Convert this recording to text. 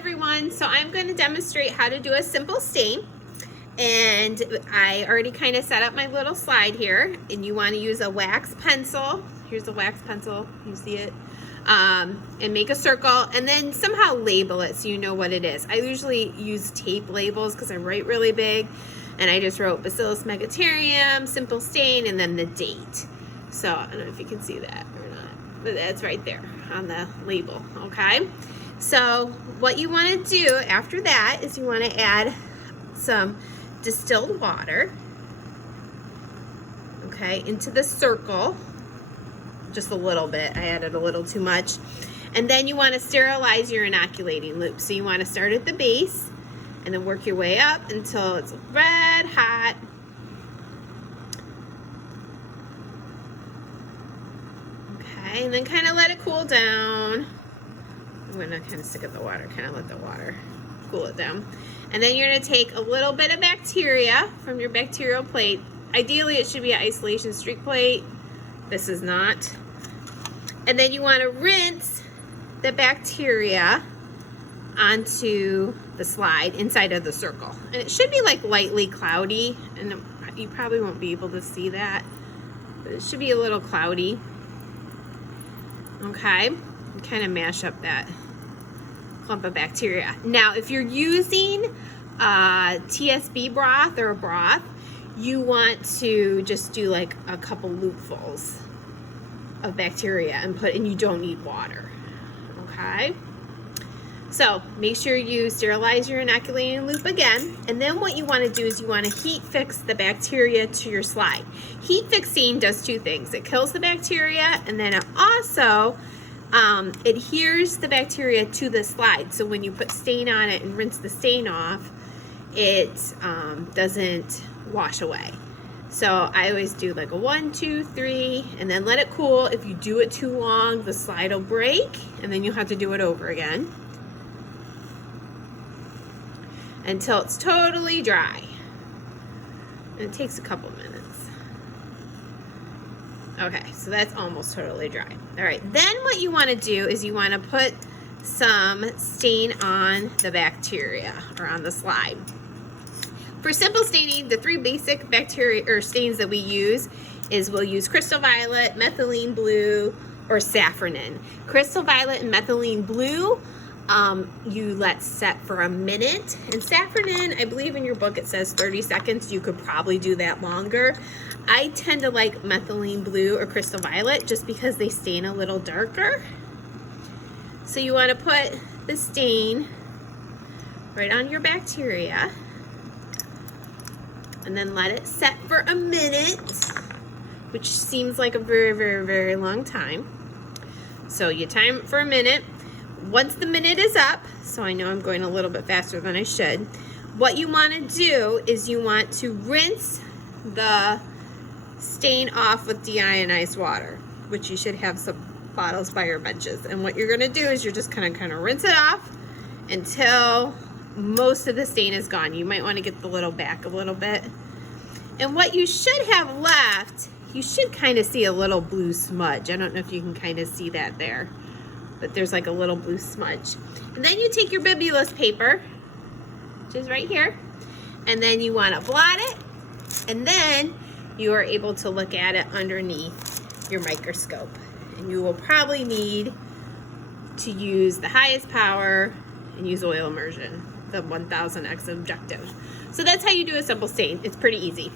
everyone. So I'm going to demonstrate how to do a simple stain. And I already kind of set up my little slide here. And you want to use a wax pencil. Here's a wax pencil. You see it? And make a circle and then somehow label it so you know what it is. I usually use tape labels because I write really big. And I just wrote Bacillus megaterium, simple stain, and then the date. So I don't know if you can see that or not, but that's right there on the label, okay? So what you want to do after that is you want to add some distilled water, okay, into the circle, just a little bit. I added a little too much. And then you want to sterilize your inoculating loop. So you want to start at the base and then work your way up until it's red hot. Okay, and then kind of let it cool down. I'm going to kind of stick at the water, kind of let the water cool it down. And then you're going to take a little bit of bacteria from your bacterial plate. Ideally, it should be an isolation streak plate. This is not. And then you want to rinse the bacteria onto the slide inside of the circle. And it should be like lightly cloudy, and you probably won't be able to see that, but it should be a little cloudy. Okay, and kind of mash up that clump of bacteria. Now, if you're using TSB broth or a broth, you want to just do like a couple loopfuls of bacteria and you don't need water. Okay, so make sure you sterilize your inoculating loop again, and then what you want to do is you want to heat fix the bacteria to your slide. Heat fixing does two things. It kills the bacteria, and then it also adheres the bacteria to the slide, so when you put stain on it and rinse the stain off, it doesn't wash away. So I always do like a 1, 2, 3, and then let it cool. If you do it too long, the slide will break, and then you'll have to do it over again until it's totally dry. And it takes a couple minutes. Okay, so that's almost totally dry. All right, then what you want to do is you want to put some stain on the bacteria or on the slide. For simple staining, the three basic bacteria or stains that we use is we'll use crystal violet, methylene blue, or safranin. Crystal violet and methylene blue, you let set for a minute. And safranin, I believe in your book it says 30 seconds. You could probably do that longer. I tend to like methylene blue or crystal violet just because they stain a little darker. So you want to put the stain right on your bacteria, and then let it set for a minute, which seems like a very, very, very long time. So you time it for a minute. Once the minute is up, so I know I'm going a little bit faster than I should, what you want to do is you want to rinse the stain off with deionized water, which you should have some bottles by your benches. And what you're going to do is you're just kind of rinse it off until most of the stain is gone. You might want to get the little back a little bit. And what you should have left, you should kind of see a little blue smudge. I don't know if you can kind of see that there, but there's like a little blue smudge. And then you take your bibulous paper, which is right here, and then you want to blot it, and then you are able to look at it underneath your microscope. And you will probably need to use the highest power and use oil immersion, the 1000x objective. So that's how you do a simple stain. It's pretty easy.